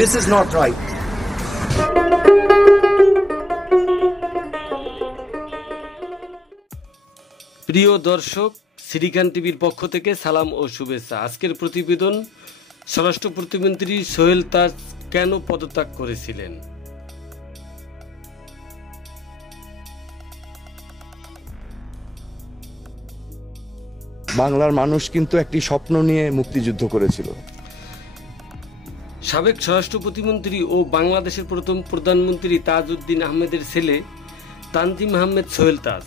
This is not right. প্রিয় দর্শক, সিরিকান টিভির পক্ষ থেকে সালাম ও শুভেচ্ছা। আজকের প্রতিবেদন, স্বরাষ্ট্র প্রতিমন্ত্রী সোহেল তাজ কেন পদত্যাগ করেছিলেন। বাংলার মানুষ কিন্তু একটি স্বপ্ন নিয়ে মুক্তিযুদ্ধ করেছিল। সাবেক স্বরাষ্ট্র প্রতিমন্ত্রী ও বাংলাদেশের প্রথম প্রধানমন্ত্রী তাজউদ্দিন আহমেদের ছেলে তানজিম আহমেদ সোহেল তাজ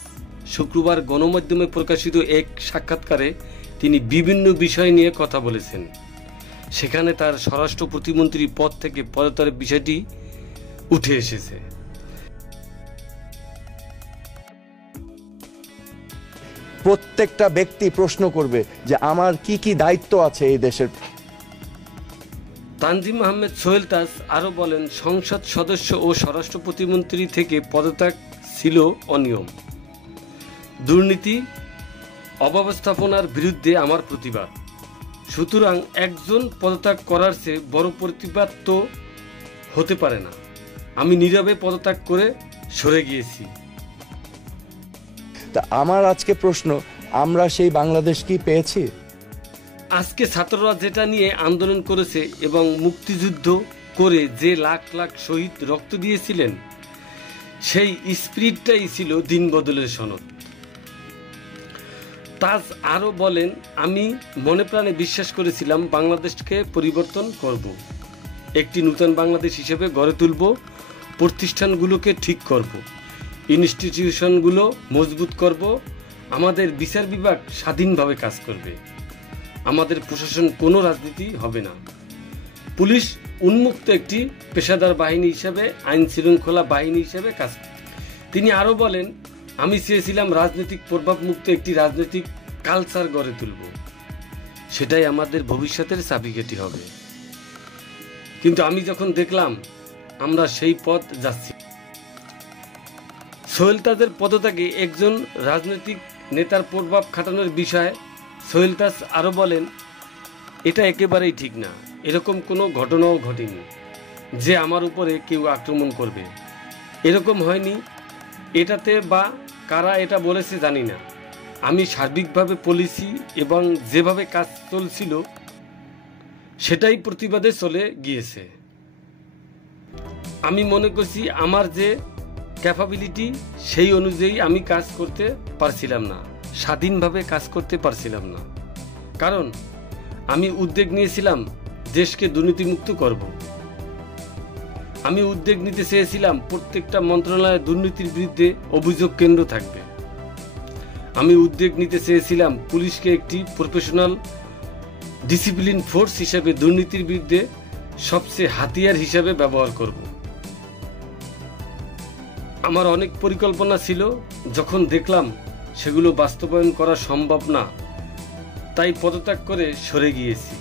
শুক্রবার গণমাধ্যমে প্রকাশিত এক সাক্ষাৎকারে তিনি বিভিন্ন বিষয় নিয়ে কথা বলেছেন। সেখানে তার স্বরাষ্ট্র প্রতিমন্ত্রী পদ থেকে পদত্যাগের বিষয়টি উঠে এসেছে। প্রত্যেকটা ব্যক্তি প্রশ্ন করবে যে আমার কি কি দায়িত্ব আছে এই দেশের। তানজিম আহমেদ সোহেল তাজ আরও বলেন, সংসদ সদস্য ও স্বরাষ্ট্র প্রতিমন্ত্রী থেকে পদত্যাগ ছিল অনিয়ম, দুর্নীতি, অব্যবস্থাপনার বিরুদ্ধে আমার প্রতিবাদ। সুতরাং একজন পদত্যাগ করার চেয়ে বড় প্রতিবাদ তো হতে পারে না। আমি নীরবে পদত্যাগ করে সরে গিয়েছি। তা আমার আজকে প্রশ্ন, আমরা সেই বাংলাদেশ কি পেয়েছি? আজকে ছাত্ররা যেটা নিয়ে আন্দোলন করেছে এবং মুক্তিযুদ্ধ করে যে লাখ লাখ শহীদ রক্ত দিয়েছিলেন, সেই স্পিরিটটাই ছিল দিন বদলের সনদ। তাজ আরও বলেন, আমি মনে প্রাণে বিশ্বাস করেছিলাম বাংলাদেশকে পরিবর্তন করব, একটি নূতন বাংলাদেশ হিসেবে গড়ে তুলব, প্রতিষ্ঠানগুলোকে ঠিক করব, ইনস্টিটিউশনগুলো মজবুত করব, আমাদের বিচার বিভাগ স্বাধীনভাবে কাজ করবে, আমাদের প্রশাসন কোনো রাজনীতি হবে না, পুলিশ উন্মুক্ত একটি পেশাদার বাহিনী হিসেবে, আইন শৃঙ্খলা বাহিনী হিসেবে কাজ করবে। তিনি আরও বলেন, আমি চেয়েছিলাম রাজনৈতিক প্রভাবমুক্ত একটি রাজনৈতিক কালচার গড়ে তুলব, সেটাই আমাদের ভবিষ্যতের চাবিকাঠি হবে। কিন্তু আমি যখন দেখলাম আমরা সেই পথ যাচ্ছি। সোহেল তাজের পদত্যাগে একজন রাজনৈতিক নেতার প্রভাব খাটানোর বিষয়ে সোহেল তাজ আরও বলেন, এটা একেবারেই ঠিক না। এরকম কোনো ঘটনাও ঘটেনি যে আমার উপরে কেউ আক্রমণ করবে, এরকম হয়নি। এটাতে বা কারা এটা বলেছে জানি না। আমি সার্বিকভাবে পলিসি এবং যেভাবে কাজ চলছিল সেটাই প্রতিবাদে চলে গিয়েছে। আমি মনে করছি আমার যে ক্যাপাবিলিটি সেই অনুযায়ী আমি কাজ করতে পারছিলাম না, স্বাধীনভাবে কাজ করতে পারছিলাম না। কারণ আমি উদ্যোগ নিয়েছিলাম দেশকে দুর্নীতিমুক্ত করব। আমি উদ্যোগ নিতে চেয়েছিলাম প্রত্যেকটা মন্ত্রণালয়ে দুর্নীতির বিরুদ্ধে অভিযোগ কেন্দ্র থাকবে। আমি উদ্যোগ নিতে চেয়েছিলাম পুলিশকে একটি প্রফেশনাল ডিসিপ্লিন ফোর্স হিসেবে দুর্নীতির বিরুদ্ধে সবচেয়ে হাতিয়ার হিসেবে ব্যবহার করব। আমার অনেক পরিকল্পনা ছিল, যখন দেখলাম সেগুলো বাস্তবায়ন করা সম্ভব না, তাই পদত্যাগ করে সরে গিয়েছি।